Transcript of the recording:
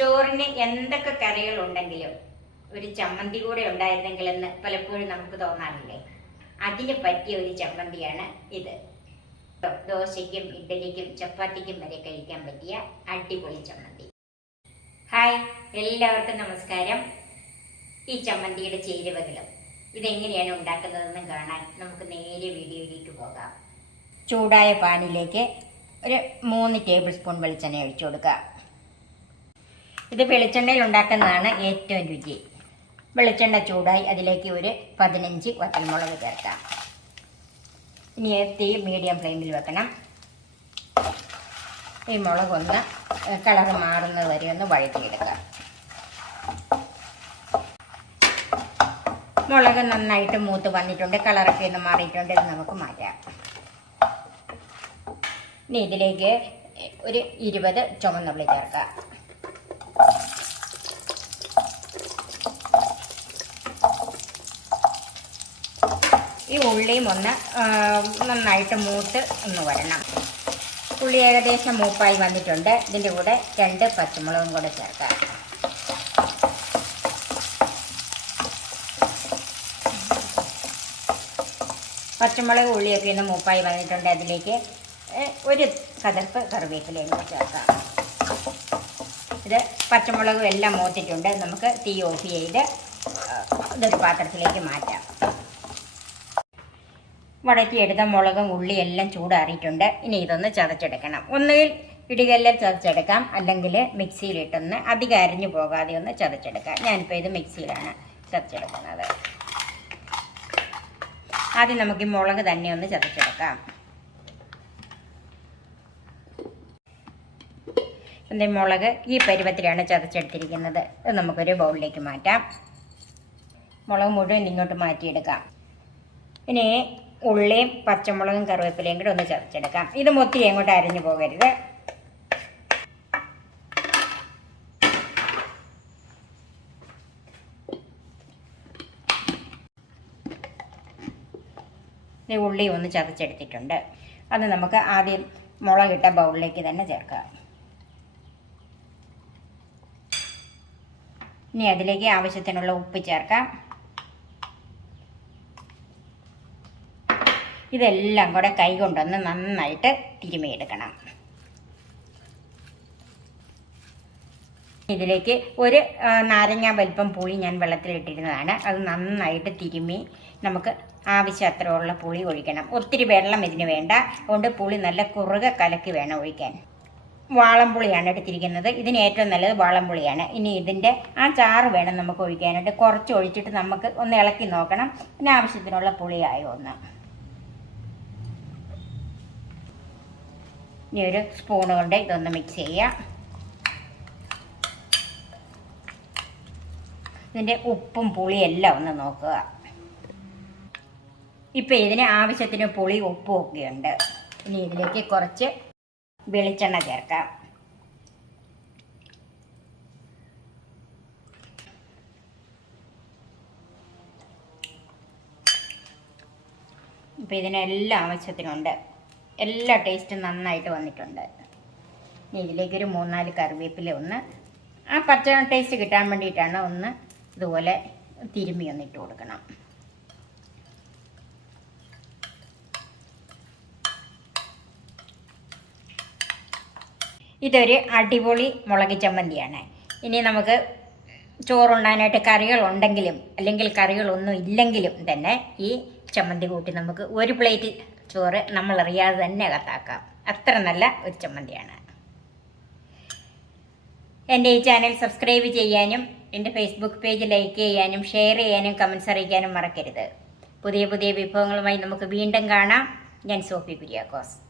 ചോറിന് എന്തൊക്കെ കറികൾ ഉണ്ടെങ്കിലും ഒരു ചമ്മന്തി കൂടെ ഉണ്ടായിരുന്നെങ്കിൽ എന്ന് പലപ്പോഴും നമുക്ക് തോന്നാറില്ലേ? അതിന് പറ്റിയ ഒരു ചമ്മന്തിയാണ് ഇത്. ദോശയ്ക്കും ഇഡ്ഡലിക്കും ചപ്പാത്തിക്കും വരെ കഴിക്കാൻ പറ്റിയ അടിപൊളി ചമ്മന്തി. ഹായ് എല്ലാവർക്കും നമസ്കാരം. ഈ ചമ്മന്തിയുടെ ചേരുവകളും ഇതെങ്ങനെയാണ് ഉണ്ടാക്കുന്നതെന്ന് കാണാൻ നമുക്ക് നേരെ വീഡിയോയിലേക്ക് പോകാം. ചൂടായ പാനിലേക്ക് ഒരു മൂന്ന് ടേബിൾ സ്പൂൺ വെളിച്ചെണ്ണ ഒഴിച്ചു കൊടുക്കുക. ഇത് വെളിച്ചെണ്ണയിൽ ഉണ്ടാക്കുന്നതാണ് ഏറ്റവും രുചി. വെളിച്ചെണ്ണ ചൂടായി അതിലേക്ക് ഒരു പതിനഞ്ച് വറ്റൽമുളക് ചേർക്കാം. ഇനി തീ മീഡിയം ഫ്ലെയിമിൽ വെക്കണം. ഈ മുളക് മുളകൊന്ന് കളർ മാറുന്നത് വരെ ഒന്ന് വഴറ്റിയെടുക്കാം. മുളക് നന്നായിട്ട് മൂത്ത് വന്നിട്ടുണ്ട്. കളറൊക്കെ ഒന്ന് മാറിയിട്ടുണ്ട്. ഇത് നമുക്ക് മാറ്റാം. ഇനി ഇതിലേക്ക് ഒരു ഇരുപത് ചുമന്നുള്ളി ചേർക്കാം. ഈ ഉള്ളിയും ഒന്ന് നന്നായിട്ട് മൂത്ത് ഒന്ന് വരണം. ഉള്ളി ഏകദേശം മൂപ്പായി വന്നിട്ടുണ്ട്. ഇതിന്റെ കൂടെ രണ്ട് പച്ചമുളകും കൂടെ ചേർക്കാം. പച്ചമുളക് ഉള്ളിയൊക്കെ ഒന്ന് മൂപ്പായി വന്നിട്ടുണ്ട്. അതിലേക്ക് ഒരു കതിർപ്പ് കറിവേപ്പിലയും കൂടെ ചേർക്കാം. ഇത് പച്ചമുളകും എല്ലാം മൂത്തിട്ടുണ്ട്. നമുക്ക് തീ ഓഫ് ചെയ്ത് ഇതൊരു പാത്രത്തിലേക്ക് മാറ്റാം. വടറ്റിയെടുത്ത മുളകും ഉള്ളി എല്ലാം ചൂടാറിയിട്ടുണ്ട്. ഇനി ഇതൊന്ന് ചതച്ചെടുക്കണം. ഒന്നുകിൽ ഇടികല്ലിൽ ചതച്ചെടുക്കാം. അല്ലെങ്കിൽ മിക്സിയിലിട്ടൊന്ന് അധികം അരിഞ്ഞു പോകാതെ ഒന്ന് ചതച്ചെടുക്കാം. ഞാനിപ്പോൾ ഇത് മിക്സിയിലാണ് ചതച്ചെടുക്കുന്നത്. ആദ്യം നമുക്ക് ഈ മുളക് തന്നെ ഒന്ന് ചതച്ചെടുക്കാം. എന്റെ മുളക് ഈ പരുവത്തിലാണ് ചതച്ചെടുത്തിരിക്കുന്നത്. ഇത് നമുക്കൊരു ബൗളിലേക്ക് മാറ്റാം. മുളക് മുഴുവൻ ഇങ്ങോട്ട് മാറ്റിയെടുക്കാം. ഇനി ഉള്ളിയും പച്ചമുളകും കറിവേപ്പിലയും കൂടെ ഒന്ന് ചതച്ചെടുക്കാം. ഇത് മൊത്തി എങ്ങോട്ട് അരിഞ്ഞു പോകരുത്. ഉള്ളി ഒന്ന് ചതച്ചെടുത്തിട്ടുണ്ട്. അത് നമുക്ക് ആദ്യം മുളകിട്ട ബൗളിലേക്ക് തന്നെ ചേർക്കാം. ഇനി അതിലേക്ക് ആവശ്യത്തിനുള്ള ഉപ്പ് ചേർക്കാം. ഇതെല്ലാം കൂടെ കൈ കൊണ്ടൊന്ന് നന്നായിട്ട് തിരുമിയെടുക്കണം ഇതിലേക്ക് ഒരു നാരങ്ങ വലിപ്പം പുളി ഞാൻ വെള്ളത്തിലിട്ടിരുന്നതാണ്. അത് നന്നായിട്ട് തിരുമ്മി നമുക്ക് ആവശ്യത്രയുള്ള പുളി ഒഴിക്കണം. ഒത്തിരി വെള്ളം ഇതിന് വേണ്ട. അതുകൊണ്ട് പുളി നല്ല കുറുകെ കലക്കി വേണം ഒഴിക്കാൻ. വാളംപുളിയാണ് എടുത്തിരിക്കുന്നത്. ഇതിന് ഏറ്റവും നല്ലത് വാളംപുളിയാണ്. ഇനി ഇതിന്റെ ആ ചാറ് വേണം നമുക്ക് ഒഴിക്കാനായിട്ട്. കുറച്ച് ഒഴിച്ചിട്ട് നമുക്ക് ഒന്ന് ഇളക്കി നോക്കണം. പിന്നെ ആവശ്യത്തിനുള്ള പുളിയായോ ഒന്ന്. ഇനി ഒരു സ്പൂൺ കൊണ്ട് ഇതൊന്ന് മിക്സ് ചെയ്യാം. ഇതിന്റെ ഉപ്പും പുളിയും എല്ലാം ഒന്ന് നോക്കുക. ഇപ്പം ഇതിന് ആവശ്യത്തിന് പുളി ഉപ്പും ഒക്കെ ഉണ്ട്. ഇനി ഇതിലേക്ക് കുറച്ച് വെളിച്ചെണ്ണ ചേർക്കാം. ഇപ്പം ഇതിനെല്ലാം ആവശ്യത്തിനുണ്ട്. എല്ലാ ടേസ്റ്റും നന്നായിട്ട് വന്നിട്ടുണ്ട്. ഇനി ഇതിലേക്ക് ഒരു മൂന്നാൽ കറിവേപ്പില ഒന്ന് ആ പച്ച ടേസ്റ്റ് കിട്ടാൻ വേണ്ടിയിട്ടാണ് ഒന്ന് ഇതുപോലെ തിരുമ്മി ഒന്ന് ഇട്ട് കൊടുക്കണം. ഇതൊരു അടിപൊളി മുളക് ചമ്മന്തിയാണ്. ഇനി നമുക്ക് ചോറുണ്ണാനായിട്ട് കറികളുണ്ടെങ്കിലും അല്ലെങ്കിൽ കറികളൊന്നും ഇല്ലെങ്കിലും തന്നെ ഈ ചമ്മന്തി കൂട്ടി നമുക്ക് ഒരു പ്ലേറ്റ് ചോറ് നമ്മളറിയാതെ തന്നെ അകത്താക്കാം. അത്ര നല്ല ഒരു ചമ്മന്തിയാണ്. എന്റെ ഈ ചാനൽ സബ്സ്ക്രൈബ് ചെയ്യാനും എന്റെ ഫേസ്ബുക്ക് പേജ് ലൈക്ക് ചെയ്യാനും ഷെയർ ചെയ്യാനും കമൻസ് അറിയിക്കാനും മറക്കരുത്. പുതിയ പുതിയ വിഭവങ്ങളുമായി നമുക്ക് വീണ്ടും കാണാം. ഞാൻ സോഫി കുര്യാക്കോസ്.